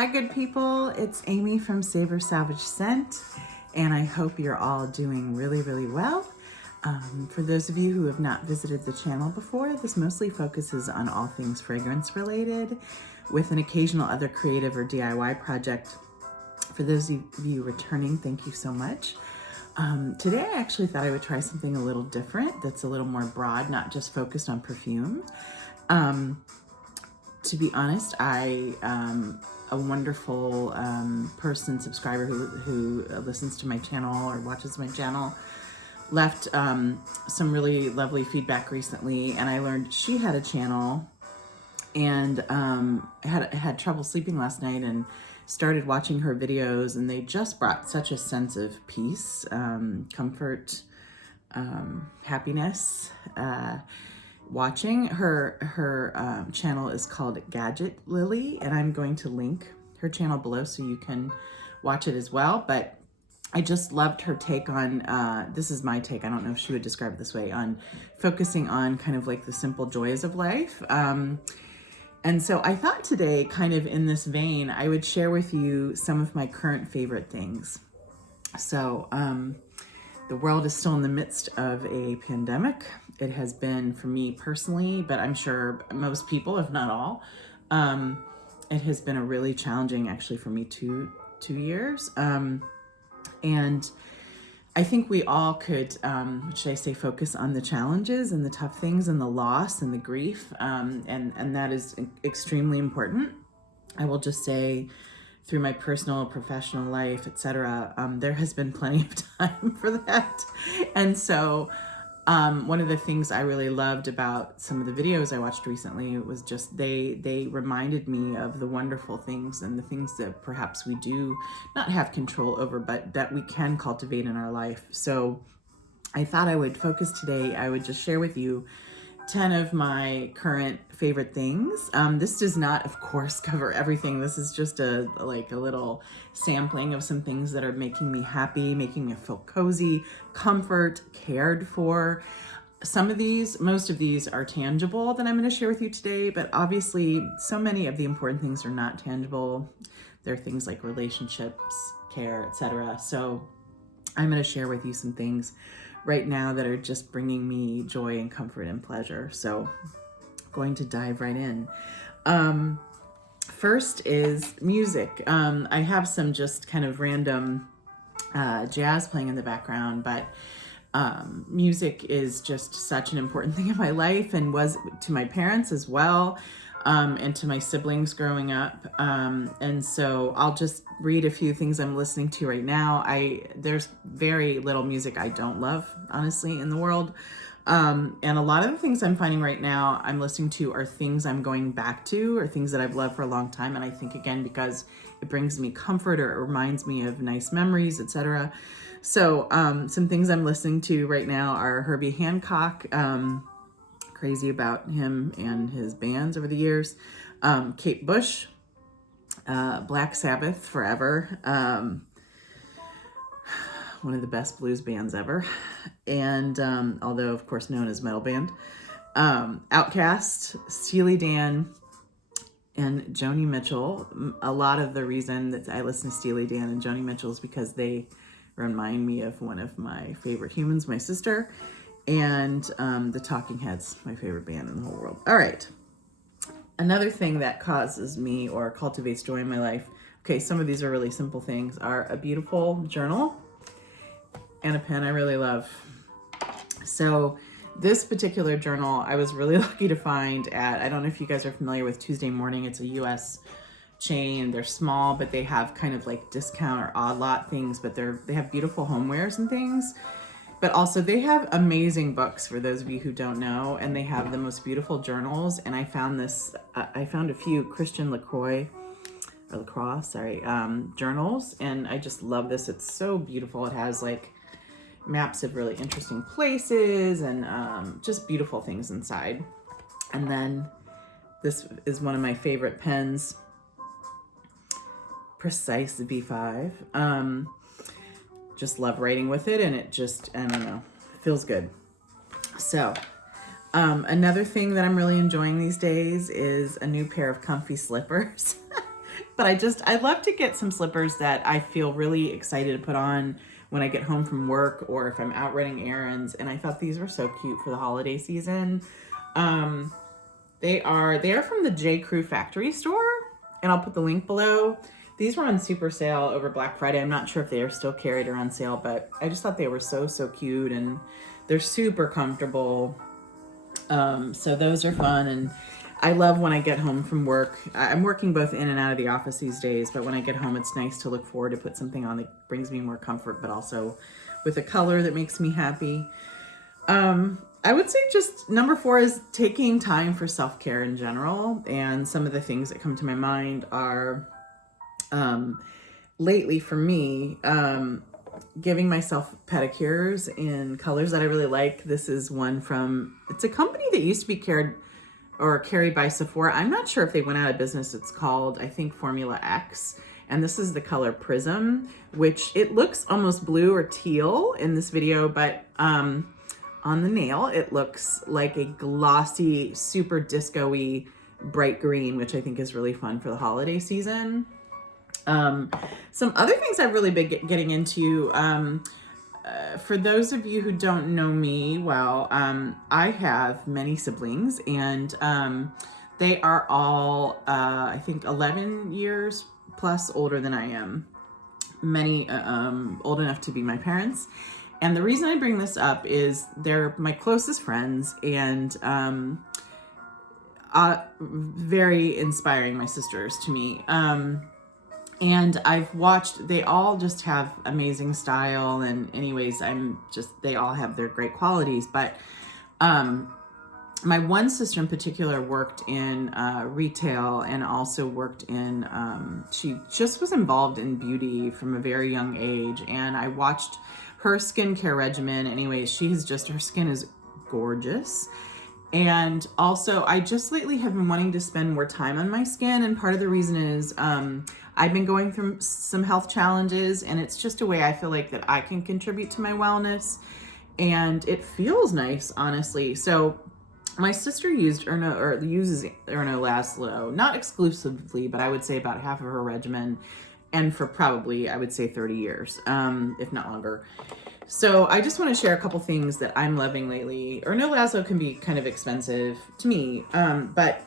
Hi, good people. It's Amy from Savor, Salvage, Scent, and I hope you're all doing really, really well. For those of you who have not visited the channel before, this mostly focuses on all things fragrance related, with an occasional other creative or DIY project. For those of you returning, thank you so much. Today I actually thought I would try something a little different that's a little more broad, not just focused on perfume. To be honest, I a wonderful subscriber who listens to my channel or watches my channel left some really lovely feedback recently, and I learned she had a channel and had trouble sleeping last night and started watching her videos, and they just brought such a sense of peace, comfort, happiness. Watching her channel is called Gadgetlily, and I'm going to link her channel below so you can watch it as well. But I just loved her take on, this is my take, I don't know if she would describe it this way, on focusing on kind of like the simple joys of life. And so I thought today, kind of in this vein, I would share with you some of my current favorite things. So the world is still in the midst of a pandemic. It has been for me personally, but I'm sure most people, if not all, it has been a really challenging, actually for me, two years. And I think we all could, should I say, focus on the challenges and the tough things and the loss and the grief. And that is extremely important. I will just say, through my personal, professional life, etc., there has been plenty of time for that. And so one of the things I really loved about some of the videos I watched recently was just they reminded me of the wonderful things and the things that perhaps we do not have control over, but that we can cultivate in our life. So I thought I would focus today, I would just share with you 10 of my current favorite things. This does not, of course, cover everything. This is just a little sampling of some things that are making me happy, making me feel cozy, comfort, cared for. Most of these are tangible that I'm going to share with you today, but obviously so many of the important things are not tangible. They're things like relationships, care, etc. So I'm going to share with you some things right now that are just bringing me joy and comfort and pleasure. So I'm going to dive right in. First is music. I have some just kind of random jazz playing in the background, but music is just such an important thing in my life, and was to my parents as well, and to my siblings growing up. And so I'll just read a few things I'm listening to right now. There's very little music I don't love, honestly, in the world. And a lot of the things I'm finding right now I'm listening to are things I'm going back to, or things that I've loved for a long time. And I think, again, because it brings me comfort or it reminds me of nice memories, etc. So some things I'm listening to right now are Herbie Hancock. Crazy about him and his bands over the years. Kate Bush, Black Sabbath, forever. One of the best blues bands ever. And although, of course, known as metal band. Outkast, Steely Dan, and Joni Mitchell. A lot of the reason that I listen to Steely Dan and Joni Mitchell is because they remind me of one of my favorite humans, my sister. And the Talking Heads, my favorite band in the whole world. All right. Another thing that causes me or cultivates joy in my life, okay, some of these are really simple things, are a beautiful journal and a pen I really love. So this particular journal I was really lucky to find at, I don't know if you guys are familiar with Tuesday Morning. It's a US chain. They're small, but they have kind of like discount or odd lot things, but they have beautiful homewares and things. But also they have amazing books for those of you who don't know, and they have the most beautiful journals. And I found I found a few Christian LaCroix journals, and I just love this. It's so beautiful. It has like maps of really interesting places and just beautiful things inside. And then this is one of my favorite pens, Precise V5. Just love writing with it, and it just, I don't know, feels good. So another thing that I'm really enjoying these days is a new pair of comfy slippers. But I love to get some slippers that I feel really excited to put on when I get home from work or if I'm out running errands. And I thought these were so cute for the holiday season. They are from the J. Crew factory store, and I'll put the link below. These were on super sale over Black Friday. I'm not sure if they are still carried or on sale, but I just thought they were so cute, and they're super comfortable. So those are fun, and I love when I get home from work. I'm working both in and out of the office these days, but when I get home, it's nice to look forward to put something on that brings me more comfort, but also with a color that makes me happy. I would say just number 4 is taking time for self-care in general. And some of the things that come to my mind are, lately for me, giving myself pedicures in colors that I really like. This is one it's a company that used to be carried by Savor. I'm not sure if they went out of business. It's called, I think, Formula X. And this is the color Prism, which it looks almost blue or teal in this video, but on the nail, it looks like a glossy, super disco-y bright green, which I think is really fun for the holiday season. Some other things I've really been getting into, for those of you who don't know me well, I have many siblings, and they are all, I think, 11 years plus older than I am. Many old enough to be my parents. And the reason I bring this up is they're my closest friends, and very inspiring, my sisters, to me. And I've watched, they all just have amazing style, and anyways, they all have their great qualities. But my one sister in particular worked in retail, and also worked in, she just was involved in beauty from a very young age. And I watched her skincare regimen. Anyways, her skin is gorgeous. And also, I just lately have been wanting to spend more time on my skin. And part of the reason is I've been going through some health challenges, and it's just a way I feel like that I can contribute to my wellness. And it feels nice, honestly. So my sister uses Erno Laszlo, not exclusively, but I would say about half of her regimen, and for probably, I would say 30 years, if not longer. So I just want to share a couple things that I'm loving lately. Erno Laszlo can be kind of expensive to me, but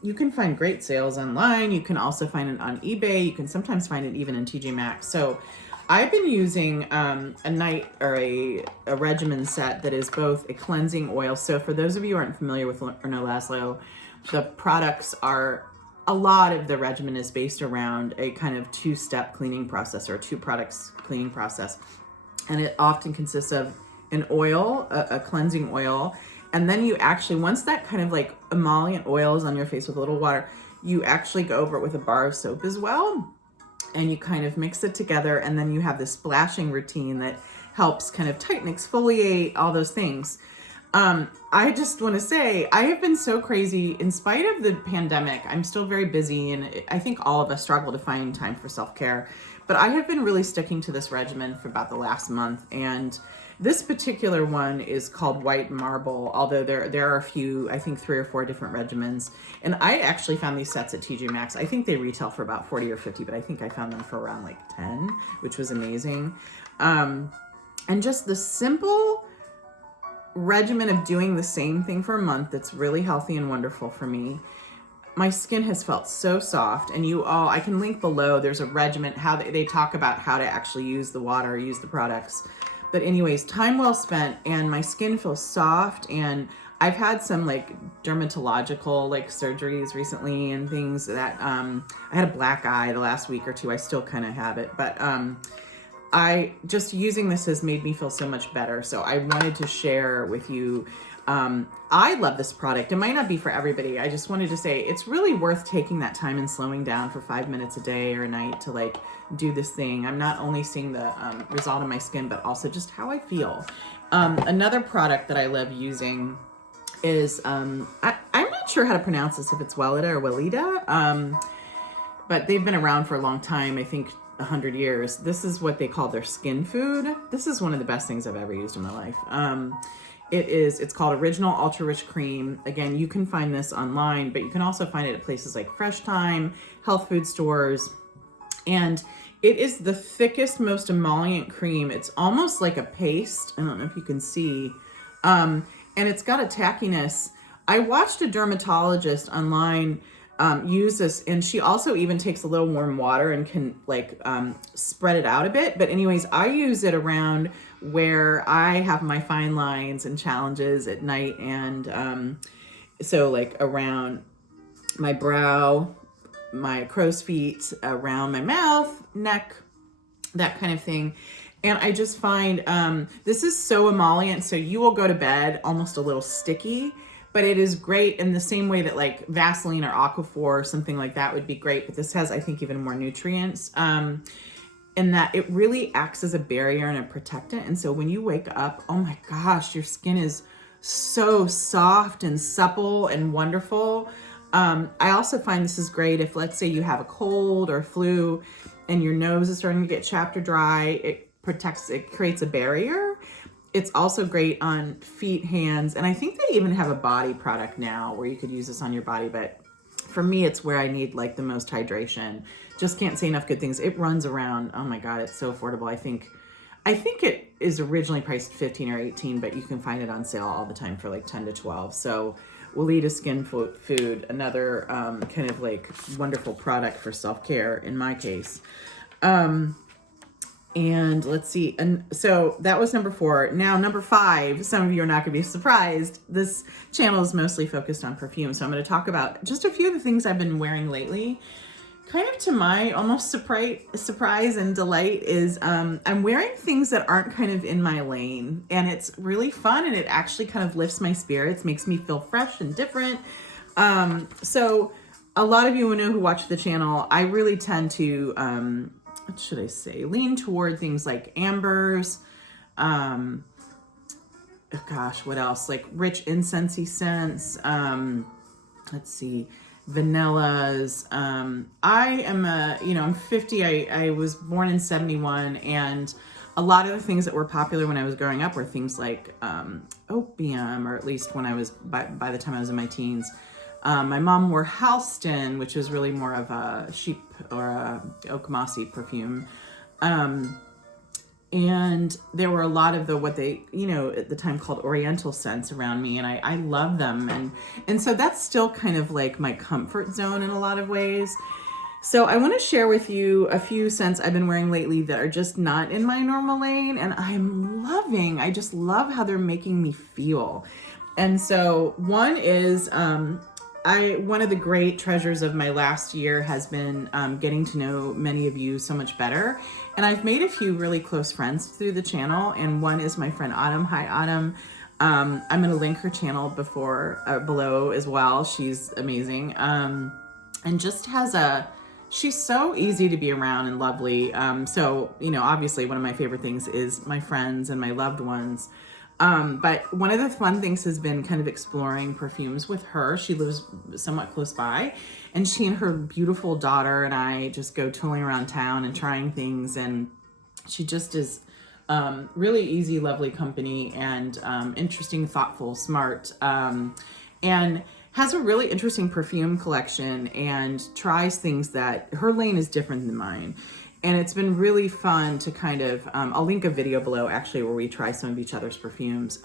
you can find great sales online. You can also find it on eBay. You can sometimes find it even in TJ Maxx. So I've been using a regimen set that is both a cleansing oil. So for those of you who aren't familiar with Erno Laszlo, the products are, a lot of the regimen is based around a kind of 2-step cleaning process, or 2 products cleaning process. And it often consists of an oil, a cleansing oil. And then you actually, once that kind of like emollient oil is on your face with a little water, you actually go over it with a bar of soap as well. And you kind of mix it together. And then you have this splashing routine that helps kind of tighten, exfoliate, all those things. I just want to say, I have been so crazy. In spite of the pandemic, I'm still very busy, and I think all of us struggle to find time for self-care. But I have been really sticking to this regimen for about the last month, and this particular one is called White Marble, although there are a few, I think 3 or 4 different regimens. And I actually found these sets at TJ Maxx. I think they retail for about 40 or 50, but I think I found them for around like 10, which was amazing. And just the simple regimen of doing the same thing for a month that's really healthy and wonderful for me. My skin has felt so soft, and I can link below. There's a regimen, how they talk about how to actually use the water, use the products. But anyways, time well spent, and my skin feels soft, and I've had some like dermatological like surgeries recently and things that, I had a black eye the last week or 2. I still kind of have it, but, I just using this has made me feel so much better. So I wanted to share with you. I love this product. It might not be for everybody. I just wanted to say it's really worth taking that time and slowing down for 5 minutes a day or a night to like do this thing. I'm not only seeing the result on my skin, but also just how I feel. Another product that I love using is, I'm not sure how to pronounce this, if it's Weleda or Weleda, but they've been around for a long time. I think 100 years. This is what they call their skin food. This is one of the best things I've ever used in my life. It's called Original Ultra Rich Cream. Again, you can find this online, but you can also find it at places like Fresh Thyme, health food stores. And it is the thickest, most emollient cream. It's almost like a paste. I don't know if you can see. And it's got a tackiness. I watched a dermatologist online use this, and she also even takes a little warm water and can like spread it out a bit. But anyways, I use it around where I have my fine lines and challenges at night. And so like around my brow, my crow's feet, around my mouth, neck, that kind of thing. And I just find this is so emollient, so you will go to bed almost a little sticky, but it is great in the same way that like Vaseline or Aquaphor or something like that would be great. But this has, I think, even more nutrients in that it really acts as a barrier and a protectant. And so when you wake up, oh my gosh, your skin is so soft and supple and wonderful. I also find this is great if, let's say, you have a cold or flu and your nose is starting to get chapped or dry. It creates a barrier. It's also great on feet, hands, and I think they even have a body product now where you could use this on your body. But for me, it's where I need like the most hydration. Just can't say enough good things. It runs around. Oh my God, it's so affordable. I think it is originally priced 15 or 18, but you can find it on sale all the time for like 10 to 12. So Weleda Skin Food, another kind of like wonderful product for self-care in my case. And let's see. And so that was number 4. Now, number 5, some of you are not going to be surprised. This channel is mostly focused on perfume. So I'm going to talk about just a few of the things I've been wearing lately. Kind of to my almost surprise and delight is I'm wearing things that aren't kind of in my lane. And it's really fun, and it actually kind of lifts my spirits, makes me feel fresh and different. So a lot of you who watch the channel, I really tend to, what should I say, lean toward things like ambers, what else? Like rich incensey scents. Let's see. Vanillas. I am I'm 50. I was born in 71, and a lot of the things that were popular when I was growing up were things like opium, or at least when I was by the time I was in my teens. My mom wore Halston, which is really more of a sheep or a oak mossy perfume. And there were a lot of what they, at the time called Oriental scents around me. And I love them. And so that's still kind of like my comfort zone in a lot of ways. So I want to share with you a few scents I've been wearing lately that are just not in my normal lane. And I just love how they're making me feel. And so one is, one of the great treasures of my last year has been getting to know many of you so much better. And I've made a few really close friends through the channel. And one is my friend Autumn. Hi, Autumn. I'm going to link her channel below as well. She's amazing. And just she's so easy to be around and lovely. So, obviously one of my favorite things is my friends and my loved ones. But one of the fun things has been kind of exploring perfumes with her. She lives somewhat close by, and she and her beautiful daughter and I just go tooling around town and trying things. And she just is really easy, lovely company, and interesting, thoughtful, smart, and has a really interesting perfume collection and tries things that her lane is different than mine. And it's been really fun to kind of, I'll link a video below actually where we try some of each other's perfumes.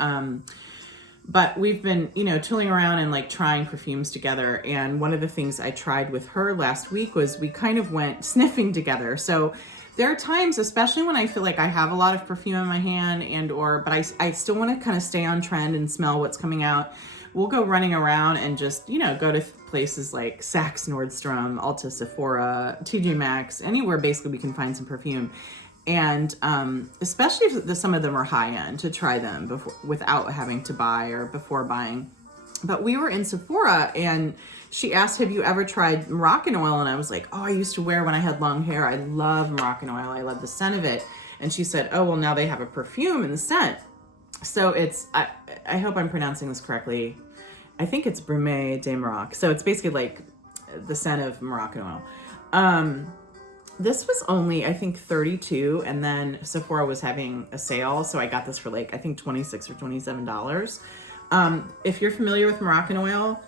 But we've been, tooling around and like trying perfumes together. And one of the things I tried with her last week was we kind of went sniffing together. So there are times, especially when I feel like I have a lot of perfume in my hand but I still want to kind of stay on trend and smell what's coming out. We'll go running around and just, go to places like Saks, Nordstrom, Ulta, Sephora, TJ Maxx, anywhere basically we can find some perfume. And especially if some of them are high end, to try them without having to buy or before buying. But we were in Sephora and she asked, have you ever tried Moroccan oil? And I was like, I used to wear when I had long hair. I love Moroccan oil. I love the scent of it. And she said, well, now they have a perfume in the scent. So it's, I hope I'm pronouncing this correctly. I think it's Brume de Morocco. So it's basically like the scent of Moroccan oil. This was only, I think, 32, and then Sephora was having a sale, so I got this for like, I think, $26 or $27. If you're familiar with Moroccan oil,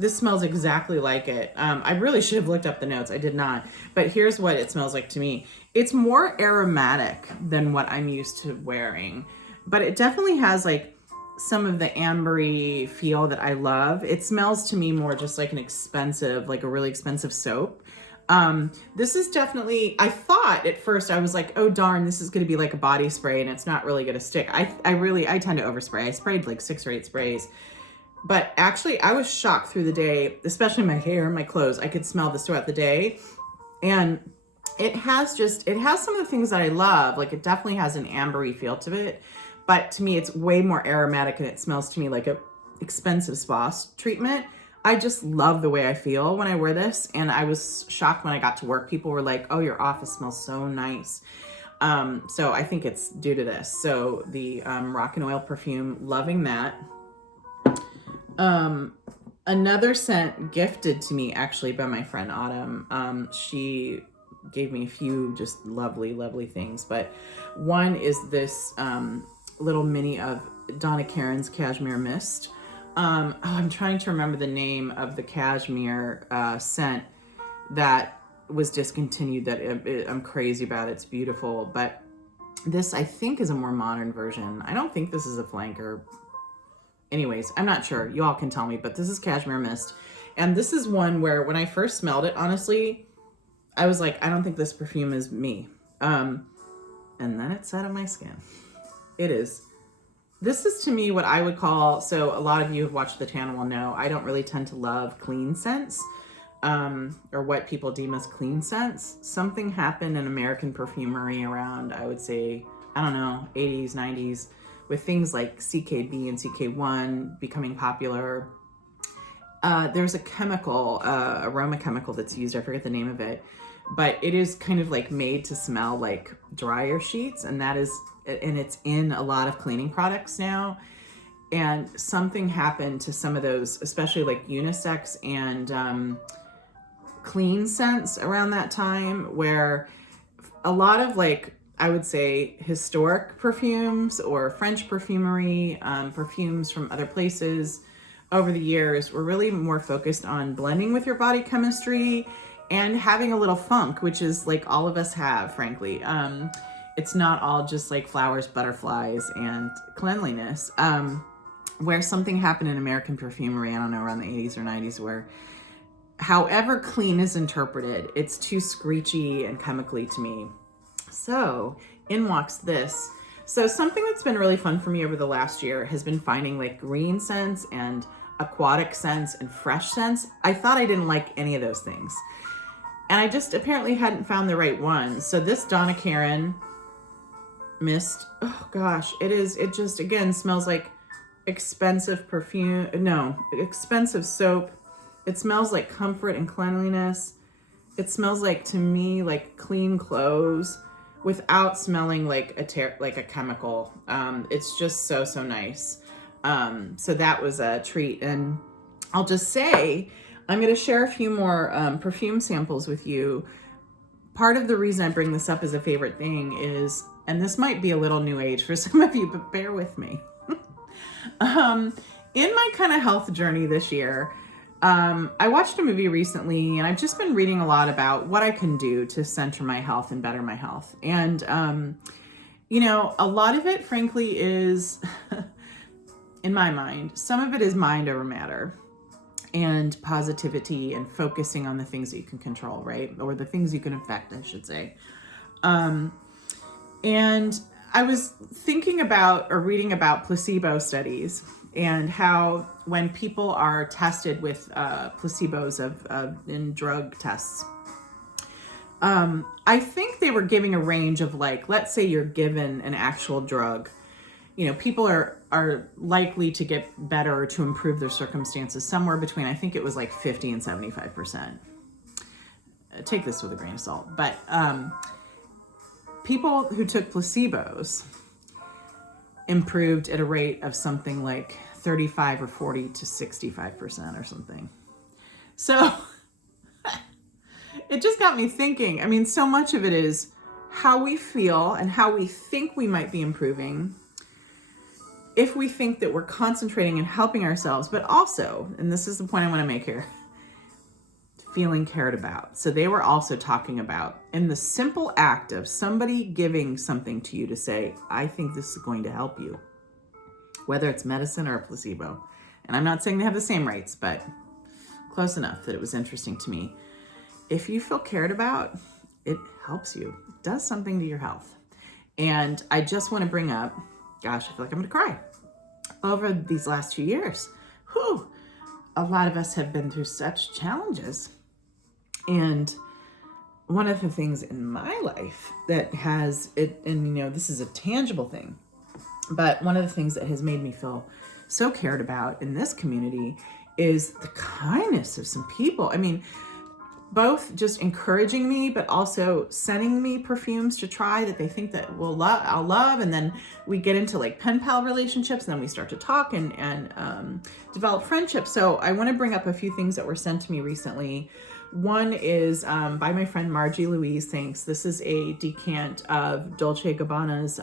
this smells exactly like it. I really should have looked up the notes. I did not. But here's what it smells like to me. It's more aromatic than what I'm used to wearing, but it definitely has like some of the ambery feel that I love. It smells to me more just like an expensive, like a really expensive soap. This is definitely, I thought at first, I was like, oh darn, this is going to be like a body spray and it's not really going to stick. I tend to overspray. I sprayed like 6 or 8 sprays, but actually I was shocked through the day, especially my hair and my clothes. I could smell this throughout the day. And it has some of the things that I love. Like it definitely has an ambery feel to it, but to me it's way more aromatic and it smells to me like a expensive spa treatment. I just love the way I feel when I wear this. And I was shocked when I got to work. People were like, oh, your office smells so nice. So I think it's due to this. So the Moroccan oil perfume, loving that. Another scent gifted to me actually by my friend Autumn. She gave me a few just lovely, lovely things. But one is this little mini of Donna Karan's Cashmere Mist. I'm trying to remember the name of the cashmere scent that was discontinued that I'm crazy about. It's beautiful, but this I think is a more modern version. I don't think this is a flanker. Anyways, I'm not sure. You all can tell me, but this is Cashmere Mist. And this is one where when I first smelled it, honestly, I was like, I don't think this perfume is me. And then it sat on my skin. It is. This is to me what I would call, so a lot of you who've watched the channel will know, I don't really tend to love clean scents, or what people deem as clean scents. Something happened in American perfumery around, I would say, I don't know, 80s, 90s, with things like CKB and CK1 becoming popular. There's a chemical, aroma chemical that's used, I forget the name of it, but it is kind of like made to smell like dryer sheets, and it's in a lot of cleaning products now. And something happened to some of those, especially like unisex and clean scents around that time, where a lot of like, I would say historic perfumes or French perfumery, perfumes from other places over the years were really more focused on blending with your body chemistry and having a little funk, which is like all of us have, frankly. It's not all just like flowers, butterflies, and cleanliness. Where something happened in American perfumery, I don't know, around the 80s or 90s, where however clean is interpreted, it's too screechy and chemically to me. So in walks this. So something that's been really fun for me over the last year has been finding like green scents and aquatic scents and fresh scents. I thought I didn't like any of those things, and I just apparently hadn't found the right one. So this Donna Karan mist, oh gosh, it just again smells like expensive perfume. No, expensive soap. It smells like comfort and cleanliness. It smells like, to me, like clean clothes without smelling like a chemical. It's just so nice. So that was a treat. And I'll just say, I'm going to share a few more perfume samples with you. Part of the reason I bring this up as a favorite thing is, and this might be a little new age for some of you, but bear with me. In my kind of health journey this year, I watched a movie recently, and I've just been reading a lot about what I can do to center my health and better my health. And, a lot of it, frankly, is, in my mind, some of it is mind over matter and positivity and focusing on the things that you can control, right? Or the things you can affect, I should say. And I was thinking about or reading about placebo studies and how when people are tested with placebos in drug tests, I think they were giving a range of like, let's say you're given an actual drug, people are likely to get better or to improve their circumstances somewhere between, I think it was like 50 and 75%. Take this with a grain of salt, but people who took placebos improved at a rate of something like 35 or 40 to 65% or something. So it just got me thinking. I mean, so much of it is how we feel and how we think we might be improving if we think that we're concentrating and helping ourselves, but also, and this is the point I want to make here, feeling cared about. So they were also talking about in the simple act of somebody giving something to you to say, I think this is going to help you, whether it's medicine or a placebo. And I'm not saying they have the same rates, but close enough that it was interesting to me. If you feel cared about, it helps you. It does something to your health. And I just want to bring up, gosh, I feel like I'm going to cry. Over these last 2 years, a lot of us have been through such challenges. And one of the things in my life that has it, and you know, this is a tangible thing, but one of the things that has made me feel so cared about in this community is the kindness of some people. I mean, both just encouraging me, but also sending me perfumes to try that they think that I'll love. And then we get into like pen pal relationships, and then we start to talk and develop friendships. So I want to bring up a few things that were sent to me recently. One is by my friend Margie Louise. Thanks. This is a decant of Dolce & Gabbana's,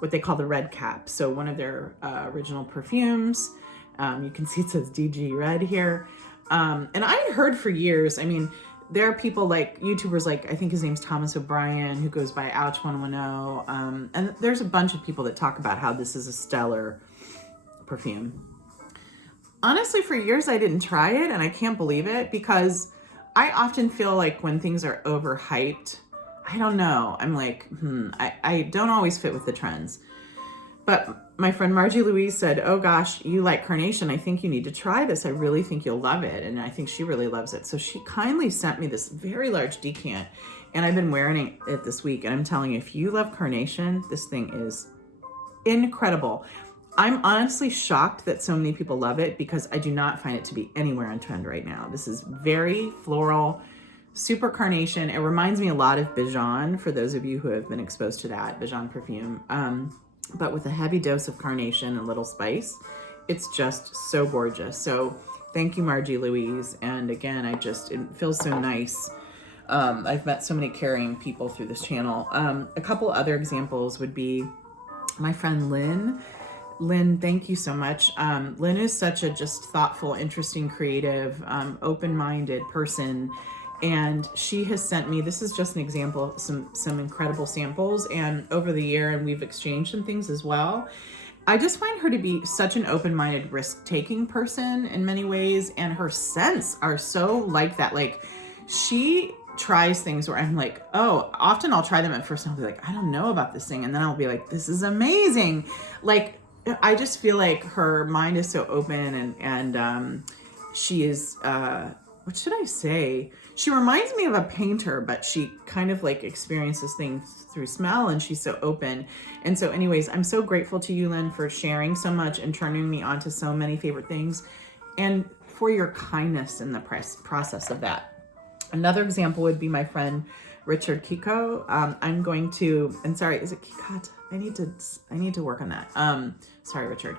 what they call the red cap. So one of their original perfumes. You can see it says DG Red here. And I had heard for years, I mean, there are people like YouTubers, like I think his name's Thomas O'Brien, who goes by Ouch110. And there's a bunch of people that talk about how this is a stellar perfume. Honestly, for years I didn't try it, and I can't believe it, because I often feel like when things are overhyped, I don't know. I'm like, I don't always fit with the trends. But my friend Margie Louise said, oh gosh, you like carnation. I think you need to try this. I really think you'll love it. And I think she really loves it. So she kindly sent me this very large decant, and I've been wearing it this week. And I'm telling you, if you love carnation, this thing is incredible. I'm honestly shocked that so many people love it, because I do not find it to be anywhere on trend right now. This is very floral, super carnation. It reminds me a lot of Bijan, for those of you who have been exposed to that, Bijan perfume. But with a heavy dose of carnation and little spice. It's just so gorgeous. So thank you, Margie Louise. And again, it feels so nice. I've met so many caring people through this channel. A couple other examples would be my friend Lynn. Lynn, thank you so much. Lynn is such a just thoughtful, interesting, creative, open-minded person. And she has sent me, this is just an example, some incredible samples, and over the year, and we've exchanged some things as well. I just find her to be such an open-minded, risk-taking person in many ways, and her scents are so like that. Like, she tries things where I'm like, oh, often I'll try them at first and I'll be like, I don't know about this thing, and then I'll be like, this is amazing. Like, I just feel like her mind is so open, and she is, what should I say? She reminds me of a painter, but she kind of like experiences things through smell, and she's so open. And so anyways, I'm so grateful to you, Lynn, for sharing so much and turning me on to so many favorite things, and for your kindness in the process of that. Another example would be my friend Richard Kiko. I'm going to, and sorry, is it Kikata? I need to work on that. Sorry, Richard.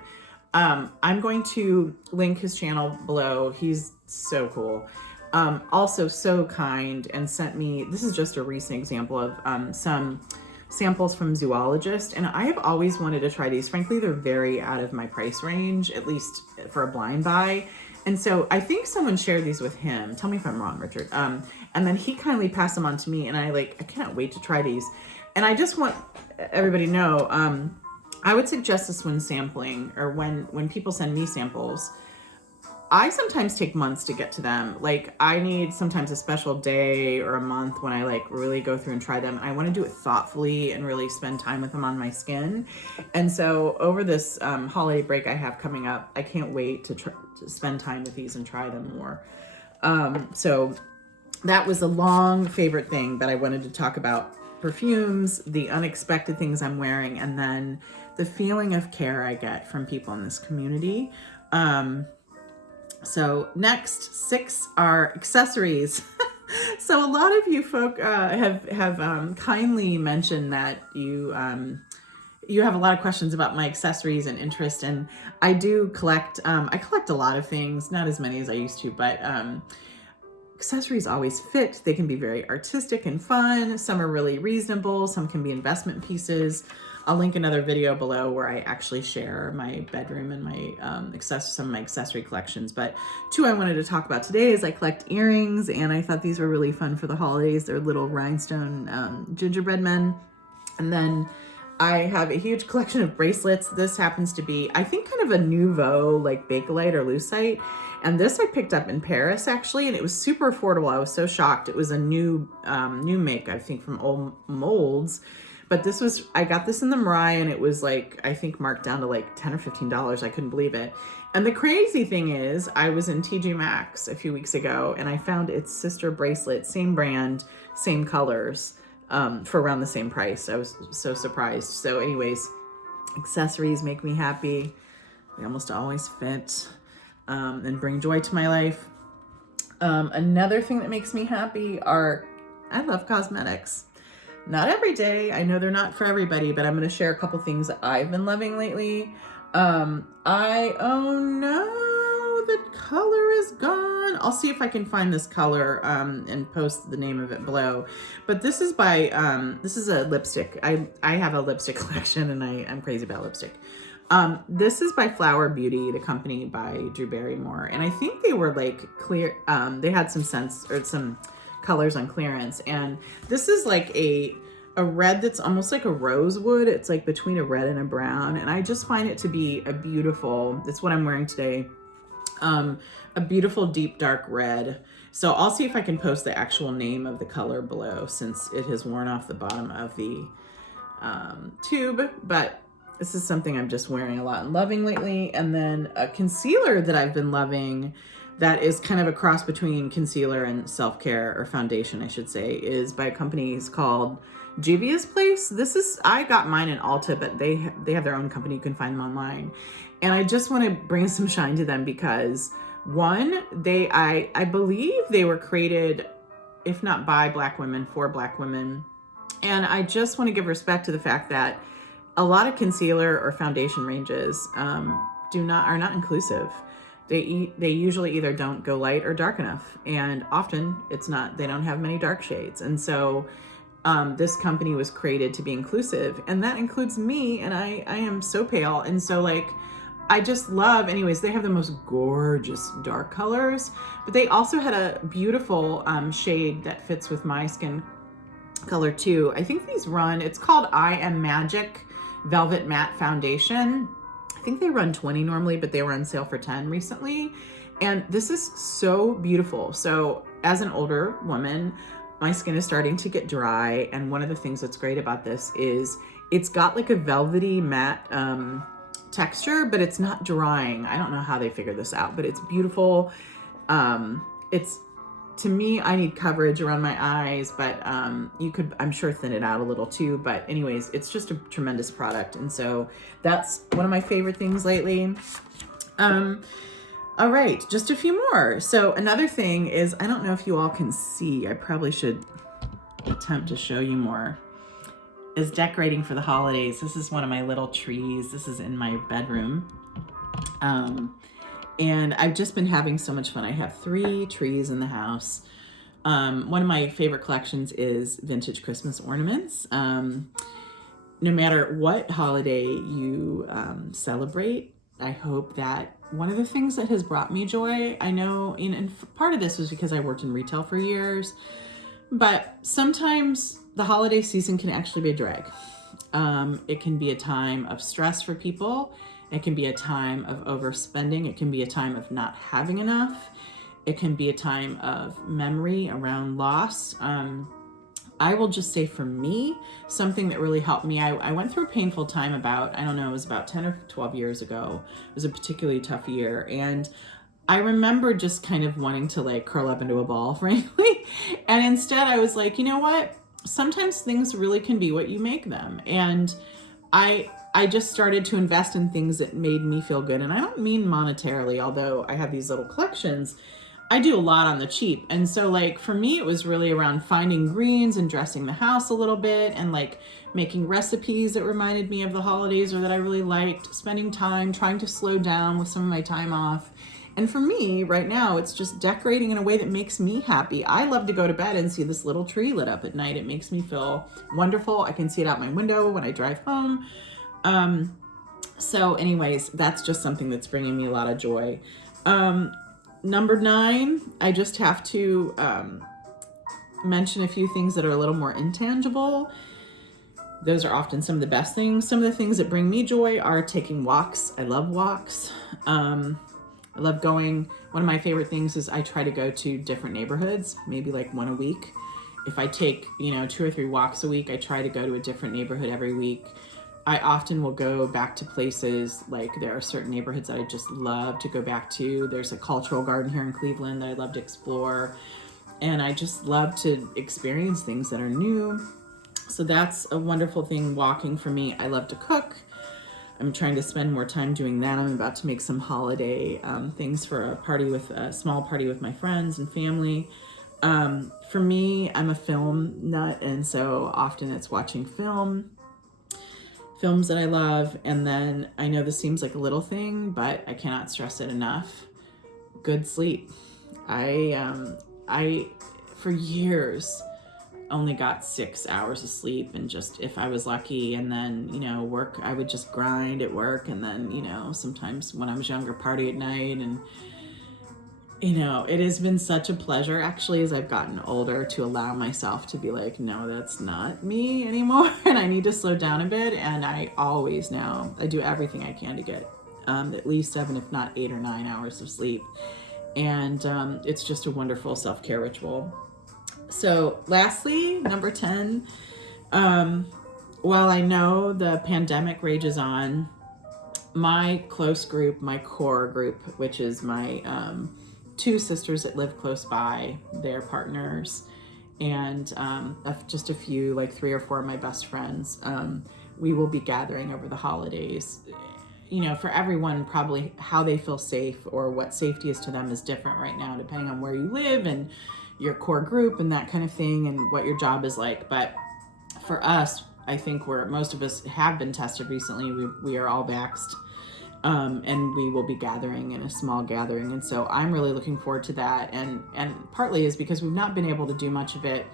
I'm going to link his channel below. He's so cool. Also so kind, and sent me, this is just a recent example of some samples from Zoologist, and I have always wanted to try these. Frankly, they're very out of my price range, at least for a blind buy. And so I think someone shared these with him. Tell me if I'm wrong, Richard. And then he kindly passed them on to me, and I cannot wait to try these. And I just want everybody to know, I would suggest this when sampling, or when people send me samples. I sometimes take months to get to them. Like, I need sometimes a special day or a month when I really go through and try them. I want to do it thoughtfully and really spend time with them on my skin. And so over this holiday break I have coming up, I can't wait to spend time with these and try them more. So that was a long favorite thing that I wanted to talk about. Perfumes, the unexpected things I'm wearing, and then the feeling of care I get from people in this community. So next 6 are accessories. So a lot of you folk have kindly mentioned that you have a lot of questions about my accessories and interest, and I do collect. I collect a lot of things, not as many as I used to, but accessories always fit. They can be very artistic and fun. Some are really reasonable. Some can be investment pieces. I'll link another video below where I actually share my bedroom and my some of my accessory collections. But two I wanted to talk about today is I collect earrings, and I thought these were really fun for the holidays. They're little rhinestone gingerbread men. And then I have a huge collection of bracelets. This happens to be, I think, kind of a nouveau, like Bakelite or Lucite. And this I picked up in Paris, actually, and it was super affordable. I was so shocked. It was a new make, I think, from old molds. But this was, I got this in the Mirai, and it was like, I think marked down to like $10 or $15. I couldn't believe it. And the crazy thing is, I was in TJ Maxx a few weeks ago, and I found its sister bracelet, same brand, same colors, for around the same price. I was so surprised. So anyways, accessories make me happy. They almost always fit and bring joy to my life. Another thing that makes me happy are, I love cosmetics. Not every day. I know they're not for everybody, but I'm going to share a couple things that I've been loving lately. Oh no, the color is gone. I'll see if I can find this color and post the name of it below. But this is by, this is a lipstick. I have a lipstick collection, and I'm crazy about lipstick. This is by Flower Beauty, the company by Drew Barrymore. And I think they were like clear, they had some scents or some colors on clearance. And this is like a red that's almost like a rosewood. It's like between a red and a brown. And I just find it to be a beautiful, that's what I'm wearing today. A beautiful deep dark red. So I'll see if I can post the actual name of the color below, since it has worn off the bottom of the tube. But this is something I'm just wearing a lot and loving lately. And then a concealer that I've been loving that is kind of a cross between concealer and self-care, or foundation, I should say, is by a company called Juvia's Place. This is, I got mine in Ulta, but they have their own company. You can find them online. And I just want to bring some shine to them because, one, I believe they were created, if not by Black women, for Black women. And I just want to give respect to the fact that a lot of concealer or foundation ranges are not inclusive. They usually either don't go light or dark enough, and often they don't have many dark shades. And so this company was created to be inclusive, and that includes me, and I am so pale. And so like, I just love, anyways, they have the most gorgeous dark colors, but they also had a beautiful shade that fits with my skin color too. I think these run, it's called I Am Magic Velvet Matte Foundation. I think they run $20 normally, but they were on sale for $10 recently. And this is so beautiful. So as an older woman, my skin is starting to get dry. And one of the things that's great about this is it's got like a velvety matte texture, but it's not drying. I don't know how they figured this out, but it's beautiful. To me, I need coverage around my eyes, but you could, I'm sure, thin it out a little too. But anyways, it's just a tremendous product. And so that's one of my favorite things lately. All right, just a few more. So another thing is, I don't know if you all can see, I probably should attempt to show you more, is decorating for the holidays. This is one of my little trees. This is in my bedroom. And I've just been having so much fun. I have 3 trees in the house. One of my favorite collections is vintage Christmas ornaments. No matter what holiday you celebrate, I hope that one of the things that has brought me joy, I know, and part of this was because I worked in retail for years, but sometimes the holiday season can actually be a drag. It can be a time of stress for people. It can be a time of overspending. It can be a time of not having enough. It can be a time of memory around loss. I will just say, for me, something that really helped me, I went through a painful time about, I don't know, it was about 10 or 12 years ago. It was a particularly tough year. And I remember just kind of wanting to like curl up into a ball, frankly. And instead I was like, you know what? Sometimes things really can be what you make them. And I just started to invest in things that made me feel good. And I don't mean monetarily, although I have these little collections. I do a lot on the cheap. And so like, for me, it was really around finding greens and dressing the house a little bit, and like making recipes that reminded me of the holidays or that I really liked, spending time trying to slow down with some of my time off. And for me right now, it's just decorating in a way that makes me happy. I love to go to bed and see this little tree lit up at night. It makes me feel wonderful. I can see it out my window when I drive home. So anyways, that's just something that's bringing me a lot of joy. Number 9, I just have to mention a few things that are a little more intangible. Those are often some of the best things. Some of the things that bring me joy are taking walks. I love walks. I love going. One of my favorite things is I try to go to different neighborhoods, maybe like one a week. If I take, 2 or 3 walks a week, I try to go to a different neighborhood every week. I often will go back to places, like there are certain neighborhoods that I just love to go back to. There's a cultural garden here in Cleveland that I love to explore. And I just love to experience things that are new. So that's a wonderful thing, walking for me. I love to cook. I'm trying to spend more time doing that. I'm about to make some holiday things for a small party with my friends and family. For me, I'm a film nut, and so often it's watching films that I love. And then I know this seems like a little thing, but I cannot stress it enough. Good sleep. I for years only got 6 hours of sleep, and just if I was lucky, and then work, I would just grind at work, and then sometimes when I was younger, party at night. And it has been such a pleasure, actually, as I've gotten older, to allow myself to be like, no, that's not me anymore, and I need to slow down a bit. And I always now, I do everything I can to get at least 7, if not 8 or 9 hours of sleep. And it's just a wonderful self-care ritual. So lastly, number 10, while I know the pandemic rages on, my close group, my core group, which is my 2 sisters that live close by, their partners, and just a few, like 3 or 4 of my best friends, we will be gathering over the holidays. For everyone, probably how they feel safe or what safety is to them is different right now, depending on where you live and your core group and that kind of thing, and what your job is like. But for us, I think most of us have been tested recently. We are all vaxxed, and we will be gathering in a small gathering. And so I'm really looking forward to that. And partly is because we've not been able to do much of it.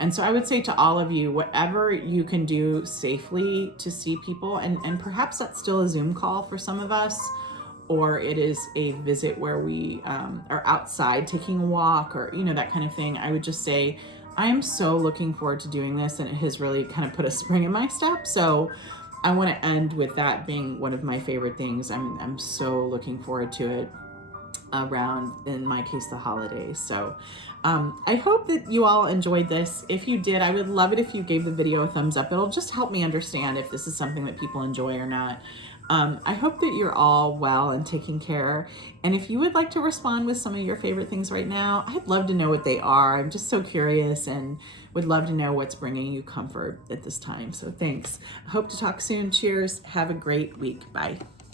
And so I would say to all of you, whatever you can do safely to see people, and perhaps that's still a Zoom call for some of us, or it is a visit where we are outside taking a walk, or, that kind of thing. I would just say, I am so looking forward to doing this, and it has really kind of put a spring in my step. So I want to end with that being one of my favorite things. I'm so looking forward to it around, in my case, the holidays. So I hope that you all enjoyed this. If you did, I would love it if you gave the video a thumbs up. It'll just help me understand if this is something that people enjoy or not. I hope that you're all well and taking care. And if you would like to respond with some of your favorite things right now, I'd love to know what they are. I'm just so curious and would love to know what's bringing you comfort at this time. So thanks. I hope to talk soon. Cheers. Have a great week. Bye.